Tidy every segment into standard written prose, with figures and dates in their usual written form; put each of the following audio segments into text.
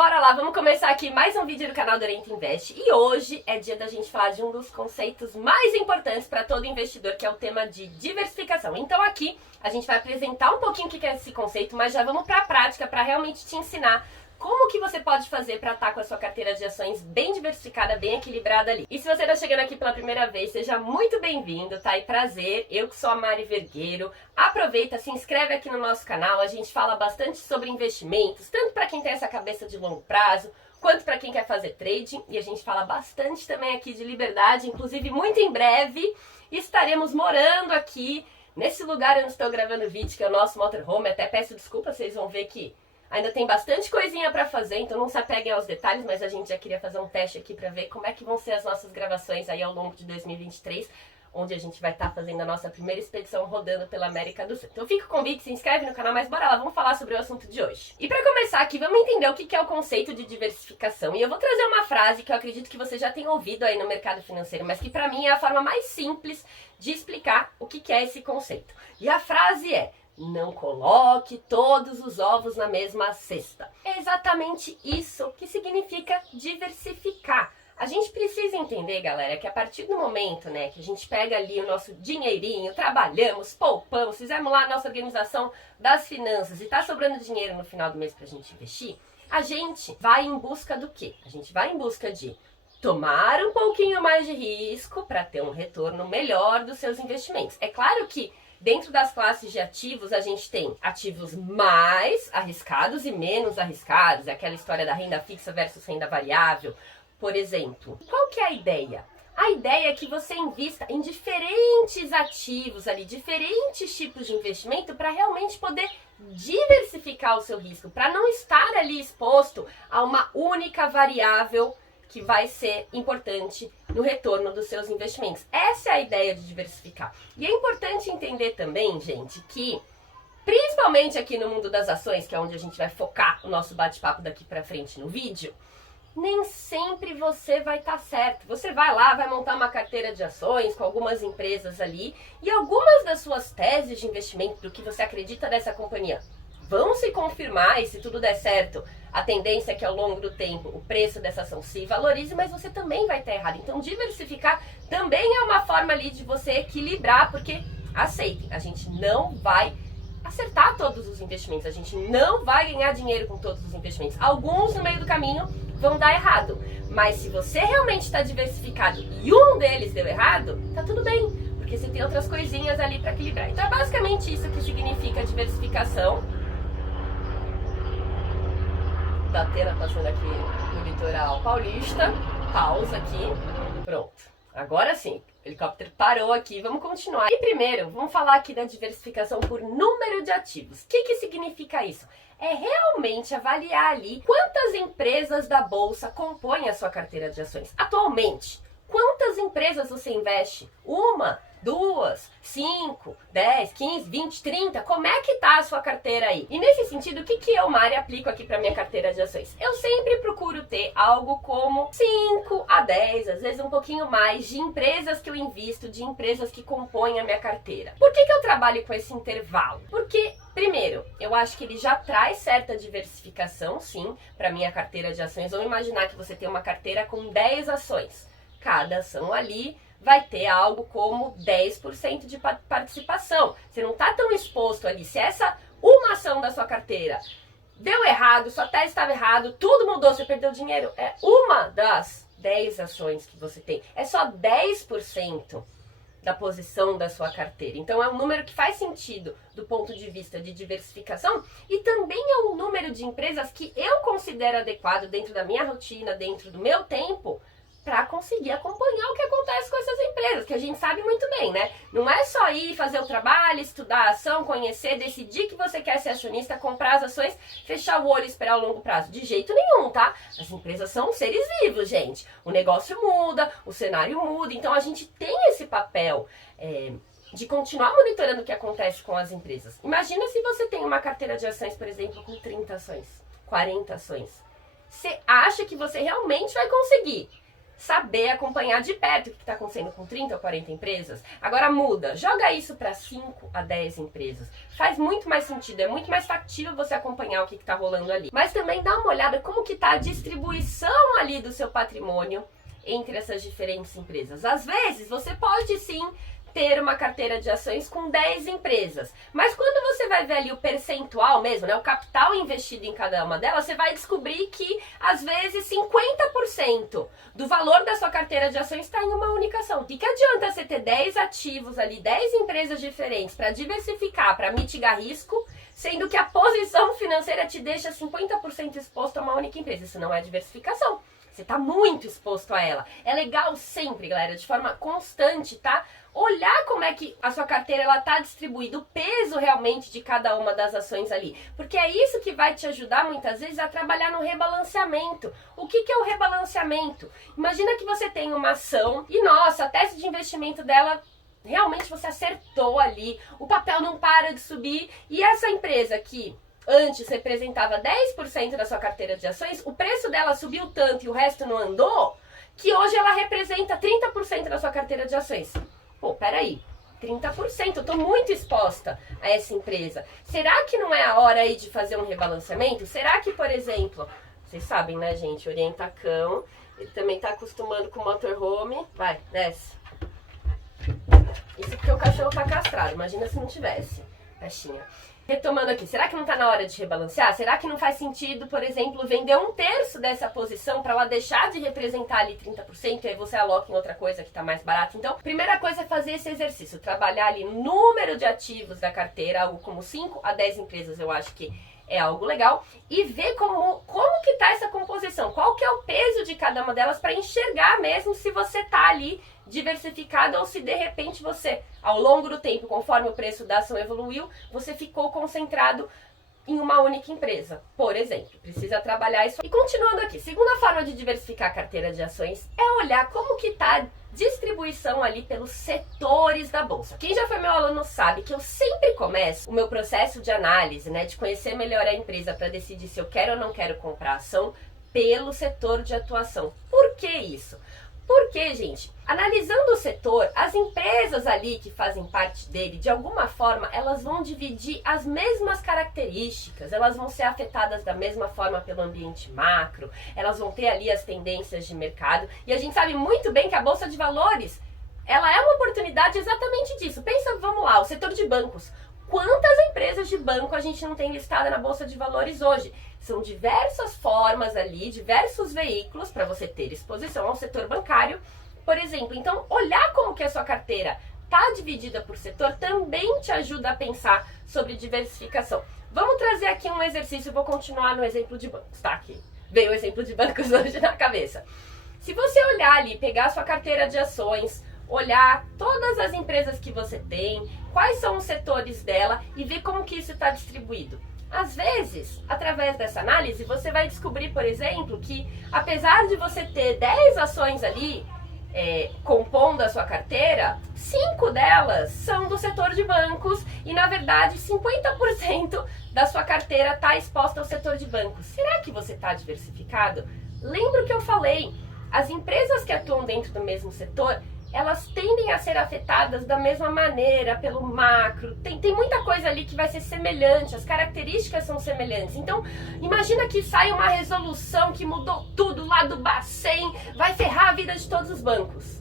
Bora lá, vamos começar aqui mais um vídeo do canal do Orienta Invest. E hoje é dia da gente falar de um dos conceitos mais importantes para todo investidor, que é o tema de diversificação. Então aqui a gente vai apresentar um pouquinho o que é esse conceito, mas já vamos para a prática para realmente te ensinar como que você pode fazer para estar com a sua carteira de ações bem diversificada, bem equilibrada ali. E se você está chegando aqui pela primeira vez, seja muito bem-vindo, tá? E prazer, eu que sou a Mari Vergueiro. Aproveita, se inscreve aqui no nosso canal, a gente fala bastante sobre investimentos, tanto para quem tem essa cabeça de longo prazo, quanto para quem quer fazer trading. E a gente fala bastante também aqui de liberdade, inclusive muito em breve estaremos morando aqui nesse lugar onde estou gravando o vídeo, que é o nosso motorhome. Até peço desculpa, vocês vão ver que ainda tem bastante coisinha pra fazer, então não se apeguem aos detalhes, mas a gente já queria fazer um teste aqui pra ver como é que vão ser as nossas gravações aí ao longo de 2023, onde a gente vai estar fazendo a nossa primeira expedição rodando pela América do Sul. Então fica o convite, se inscreve no canal, mas bora lá, vamos falar sobre o assunto de hoje. E pra começar aqui, vamos entender o que é o conceito de diversificação. E eu vou trazer uma frase que eu acredito que você já tenha ouvido aí no mercado financeiro, mas que pra mim é a forma mais simples de explicar o que é esse conceito. E a frase é: não coloque todos os ovos na mesma cesta. É exatamente isso que significa diversificar. A gente precisa entender, galera, que a partir do momento, né, que a gente pega ali o nosso dinheirinho, trabalhamos, poupamos, fizemos lá a nossa organização das finanças e tá sobrando dinheiro no final do mês pra gente investir, a gente vai em busca do quê? A gente vai em busca de tomar um pouquinho mais de risco para ter um retorno melhor dos seus investimentos. É claro que dentro das classes de ativos, a gente tem ativos mais arriscados e menos arriscados. É aquela história da renda fixa versus renda variável, por exemplo. Qual que é a ideia? A ideia é que você invista em diferentes ativos ali, diferentes tipos de investimento para realmente poder diversificar o seu risco, para não estar ali exposto a uma única variável que vai ser importante no retorno dos seus investimentos. Essa é a ideia de diversificar. E é importante entender também, gente, que principalmente aqui no mundo das ações, que é onde a gente vai focar o nosso bate-papo daqui pra frente no vídeo, nem sempre você vai estar certo. Você vai lá, vai montar uma carteira de ações com algumas empresas ali, e algumas das suas teses de investimento, do que você acredita dessa companhia, vão se confirmar, e se tudo der certo, a tendência é que ao longo do tempo o preço dessa ação se valorize, mas você também vai estar errado. Então diversificar também é uma forma ali de você equilibrar, porque aceitem, a gente não vai acertar todos os investimentos, a gente não vai ganhar dinheiro com todos os investimentos. Alguns no meio do caminho vão dar errado, mas se você realmente está diversificado e um deles deu errado, tá tudo bem, porque você tem outras coisinhas ali para equilibrar. Então é basicamente isso que significa diversificação. Da Atena passando aqui no litoral paulista. Pausa aqui. Pronto. Agora sim, o helicóptero parou aqui, vamos continuar. E primeiro, vamos falar aqui da diversificação por número de ativos. O que significa isso? É realmente avaliar ali quantas empresas da bolsa compõem a sua carteira de ações. Atualmente, quantas empresas você investe? Uma? 2, 5, 10, 15, 20, 30, como é que tá a sua carteira aí? E nesse sentido, o que eu, Mari, aplico aqui para minha carteira de ações? Eu sempre procuro ter algo como 5 a 10, às vezes um pouquinho mais, de empresas que eu invisto, de empresas que compõem a minha carteira. Por que eu trabalho com esse intervalo? Porque, primeiro, eu acho que ele já traz certa diversificação, sim, para minha carteira de ações. Vamos imaginar que você tem uma carteira com 10 ações. Cada ação ali vai ter algo como 10% de participação. Você não está tão exposto ali. Se essa uma ação da sua carteira deu errado, sua tese estava errado, tudo mudou, você perdeu dinheiro, é uma das 10 ações que você tem. É só 10% da posição da sua carteira. Então é um número que faz sentido do ponto de vista de diversificação, e também é um número de empresas que eu considero adequado dentro da minha rotina, dentro do meu tempo, para conseguir acompanhar o que acontece com essas empresas, que a gente sabe muito bem, né? Não é só ir fazer o trabalho, estudar a ação, conhecer, decidir que você quer ser acionista, comprar as ações, fechar o olho e esperar o longo prazo. De jeito nenhum, tá? As empresas são seres vivos, gente. O negócio muda, o cenário muda, então a gente tem esse papel de continuar monitorando o que acontece com as empresas. Imagina se você tem uma carteira de ações, por exemplo, com 30 ações, 40 ações. Você acha que você realmente vai conseguir saber acompanhar de perto o que está acontecendo com 30 ou 40 empresas. Agora muda, joga isso para 5 a 10 empresas. Faz muito mais sentido, é muito mais factível você acompanhar o que está rolando ali. Mas também dá uma olhada como que está a distribuição ali do seu patrimônio entre essas diferentes empresas. Às vezes você pode sim ter uma carteira de ações com 10 empresas. Mas quando você vai ver ali o percentual mesmo, né, o capital investido em cada uma delas, você vai descobrir que, às vezes, 50% do valor da sua carteira de ações está em uma única ação. O que adianta você ter 10 ativos ali, 10 empresas diferentes para diversificar, para mitigar risco, sendo que a posição financeira te deixa 50% exposto a uma única empresa? Isso não é diversificação. Você está muito exposto a ela. É legal sempre, galera, de forma constante, tá? Olhar como é que a sua carteira ela tá distribuída, o peso realmente de cada uma das ações ali. Porque é isso que vai te ajudar muitas vezes a trabalhar no rebalanceamento. O que é o rebalanceamento? Imagina que você tem uma ação e, nossa, a tese de investimento dela realmente você acertou ali, o papel não para de subir e essa empresa que antes representava 10% da sua carteira de ações, o preço dela subiu tanto e o resto não andou, que hoje ela representa 30% da sua carteira de ações. Pô, peraí, 30%, eu tô muito exposta a essa empresa. Será que não é a hora aí de fazer um rebalanceamento? Será que, por exemplo, vocês sabem, né, gente, orientacão, ele também tá acostumando com o motorhome. Vai, desce. Isso porque o cachorro tá castrado, imagina se não tivesse, caixinha. Retomando aqui, será que não está na hora de rebalancear? Será que não faz sentido, por exemplo, vender 1/3 dessa posição para ela deixar de representar ali 30% e aí você aloca em outra coisa que está mais barata? Então, primeira coisa é fazer esse exercício, trabalhar ali no número de ativos da carteira, algo como 5 a 10 empresas, eu acho que é algo legal, e ver como que está essa composição, qual que é o peso de cada uma delas para enxergar mesmo se você está ali diversificado ou se de repente você, ao longo do tempo, conforme o preço da ação evoluiu, você ficou concentrado em uma única empresa, por exemplo. Precisa trabalhar isso. E continuando aqui, segunda forma de diversificar a carteira de ações é olhar como que está a distribuição ali pelos setores da bolsa. Quem já foi meu aluno sabe que eu sempre começo o meu processo de análise, né, de conhecer melhor a empresa para decidir se eu quero ou não quero comprar ação pelo setor de atuação. Por que isso? Porque, gente, analisando o setor, as empresas ali que fazem parte dele, de alguma forma, elas vão dividir as mesmas características, elas vão ser afetadas da mesma forma pelo ambiente macro, elas vão ter ali as tendências de mercado, e a gente sabe muito bem que a Bolsa de Valores, ela é uma oportunidade exatamente disso. Pensa, vamos lá, o setor de bancos. Quantas empresas de banco a gente não tem listada na Bolsa de Valores hoje? São diversas formas ali, diversos veículos para você ter exposição ao setor bancário, por exemplo. Então, olhar como que a sua carteira está dividida por setor também te ajuda a pensar sobre diversificação. Vamos trazer aqui um exercício, vou continuar no exemplo de bancos, tá? Aqui veio o exemplo de bancos hoje na cabeça. Se você olhar ali, pegar a sua carteira de ações, olhar todas as empresas que você tem, quais são os setores dela e ver como que isso está distribuído. Às vezes, através dessa análise, você vai descobrir, por exemplo, que apesar de você ter 10 ações ali compondo a sua carteira, 5 delas são do setor de bancos e, na verdade, 50% da sua carteira está exposta ao setor de bancos. Será que você está diversificado? Lembra o que eu falei? As empresas que atuam dentro do mesmo setor, elas tendem a ser afetadas da mesma maneira, pelo macro. Tem muita coisa ali que vai ser semelhante, as características são semelhantes. Então, imagina que sai uma resolução que mudou tudo lá do Bacen, vai ferrar a vida de todos os bancos.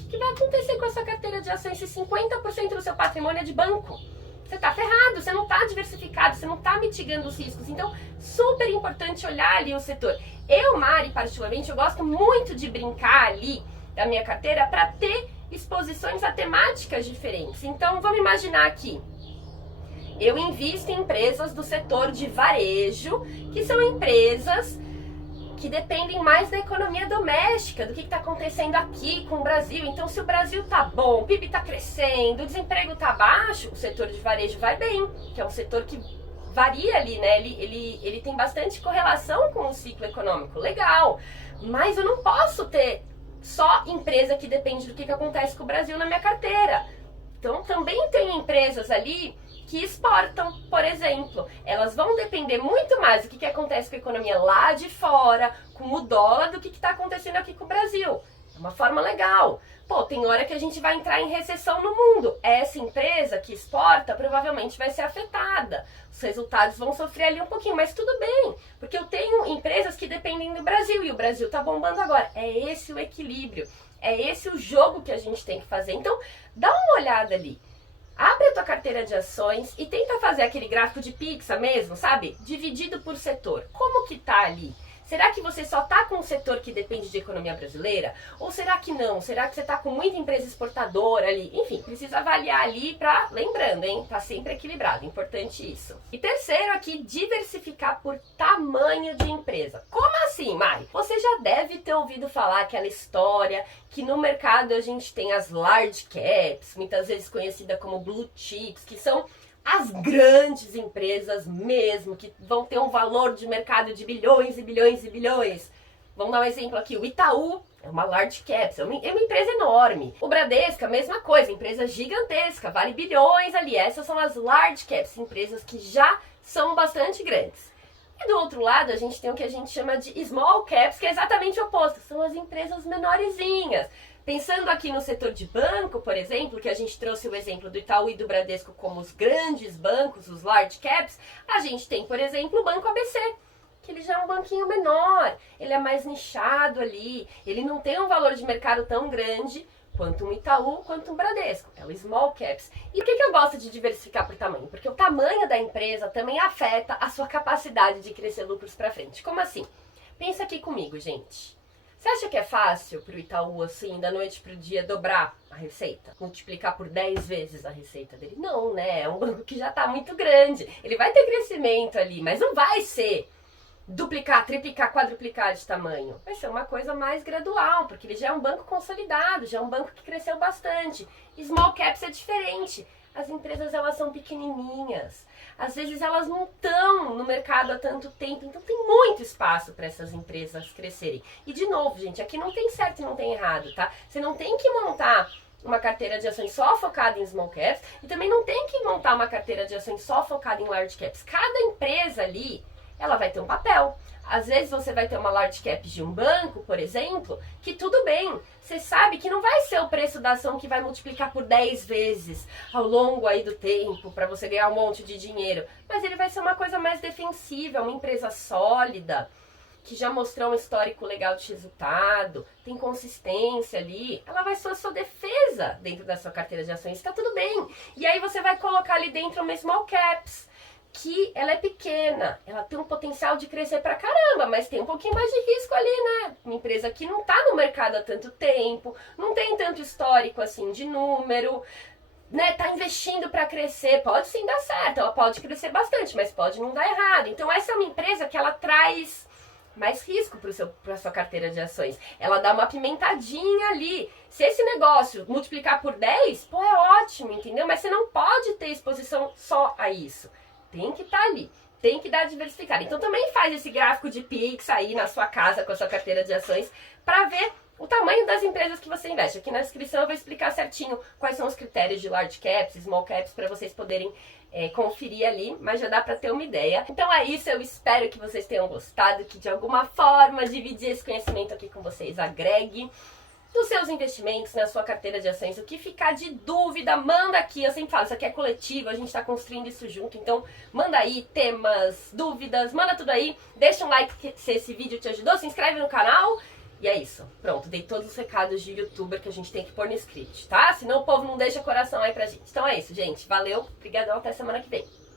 O que vai acontecer com essa carteira de ações se 50% do seu patrimônio é de banco? Você está ferrado, você não está diversificado, você não está mitigando os riscos. Então, super importante olhar ali o setor. Eu, Mari, particularmente, eu gosto muito de brincar ali da minha carteira para ter exposições a temáticas diferentes. Então, vamos imaginar aqui, eu invisto em empresas do setor de varejo, que são empresas que dependem mais da economia doméstica, do que está acontecendo aqui com o Brasil. Então, se o Brasil tá bom, o PIB está crescendo, o desemprego tá baixo, o setor de varejo vai bem, que é um setor que varia ali, né? Ele tem bastante correlação com o ciclo econômico. Legal, mas eu não posso ter só empresa que depende do que acontece com o Brasil na minha carteira. Então, também tem empresas ali que exportam, por exemplo. Elas vão depender muito mais do que acontece com a economia lá de fora, com o dólar, do que está acontecendo aqui com o Brasil. É uma forma legal. Pô, tem hora que a gente vai entrar em recessão no mundo. Essa empresa que exporta provavelmente vai ser afetada. Os resultados vão sofrer ali um pouquinho, mas tudo bem. Porque eu tenho empresas que dependem do Brasil e o Brasil tá bombando agora. É esse o equilíbrio. É esse o jogo que a gente tem que fazer. Então, dá uma olhada ali. Abre a tua carteira de ações e tenta fazer aquele gráfico de pizza mesmo, sabe? Dividido por setor. Como que tá ali? Será que você só está com um setor que depende de economia brasileira? Ou será que não? Será que você está com muita empresa exportadora ali? Enfim, precisa avaliar ali para, lembrando, hein? Tá sempre equilibrado, importante isso. E terceiro aqui, diversificar por tamanho de empresa. Como assim, Mari? Você já deve ter ouvido falar aquela história que no mercado a gente tem as large caps, muitas vezes conhecida como blue chips, que são as grandes empresas mesmo, que vão ter um valor de mercado de bilhões e bilhões e bilhões. Vamos dar um exemplo aqui, o Itaú é uma large cap, é uma empresa enorme. O Bradesco, a mesma coisa, empresa gigantesca, vale bilhões ali. Essas são as large caps, empresas que já são bastante grandes. E do outro lado, a gente tem o que a gente chama de small caps, que é exatamente o oposto, são as empresas menorzinhas. Pensando aqui no setor de banco, por exemplo, que a gente trouxe o exemplo do Itaú e do Bradesco como os grandes bancos, os large caps, a gente tem, por exemplo, o Banco ABC, que ele já é um banquinho menor, ele é mais nichado ali, ele não tem um valor de mercado tão grande quanto um Itaú, quanto um Bradesco, é o small caps. E por que eu gosto de diversificar por tamanho? Porque o tamanho da empresa também afeta a sua capacidade de crescer lucros para frente. Como assim? Pensa aqui comigo, gente. Você acha que é fácil pro Itaú, assim, da noite pro dia, dobrar a receita? Multiplicar por 10 vezes a receita dele? Não, né? É um banco que já tá muito grande. Ele vai ter crescimento ali, mas não vai ser duplicar, triplicar, quadruplicar de tamanho. Vai ser uma coisa mais gradual, porque ele já é um banco consolidado, já é um banco que cresceu bastante. Small caps é diferente. As empresas, elas são pequenininhas. Às vezes elas não estão no mercado há tanto tempo, então tem muito espaço para essas empresas crescerem. E de novo, gente, aqui não tem certo e não tem errado, tá? Você não tem que montar uma carteira de ações só focada em small caps e também não tem que montar uma carteira de ações só focada em large caps. Cada empresa ali, ela vai ter um papel. Às vezes você vai ter uma large cap de um banco, por exemplo, que tudo bem, você sabe que não vai ser o preço da ação que vai multiplicar por 10 vezes ao longo aí do tempo para você ganhar um monte de dinheiro, mas ele vai ser uma coisa mais defensiva, uma empresa sólida, que já mostrou um histórico legal de resultado, tem consistência ali, ela vai ser a sua defesa dentro da sua carteira de ações, tá tudo bem. E aí você vai colocar ali dentro uma small caps, que ela é pequena, ela tem um potencial de crescer pra caramba, mas tem um pouquinho mais de risco ali, né? Uma empresa que não tá no mercado há tanto tempo, não tem tanto histórico assim de número, né? Tá investindo pra crescer, pode sim dar certo, ela pode crescer bastante, mas pode não dar errado. Então essa é uma empresa que ela traz mais risco para sua carteira de ações. Ela dá uma pimentadinha ali. Se esse negócio multiplicar por 10, pô, é ótimo, entendeu? Mas você não pode ter exposição só a isso. Tem que estar ali, tem que dar diversificada. Então também faz esse gráfico de Pix aí na sua casa com a sua carteira de ações para ver o tamanho das empresas que você investe. Aqui na descrição eu vou explicar certinho quais são os critérios de large caps, small caps, para vocês poderem conferir ali, mas já dá para ter uma ideia. Então é isso, eu espero que vocês tenham gostado, que de alguma forma dividir esse conhecimento aqui com vocês agregue dos seus investimentos, na sua carteira de ações. O que ficar de dúvida, manda aqui. Eu sempre falo, isso aqui é coletivo, a gente tá construindo isso junto. Então, manda aí temas, dúvidas, manda tudo aí. Deixa um like se esse vídeo te ajudou, se inscreve no canal. E é isso. Pronto, dei todos os recados de youtuber que a gente tem que pôr no script, tá? Senão o povo não deixa coração aí pra gente. Então é isso, gente. Valeu, obrigadão, até semana que vem.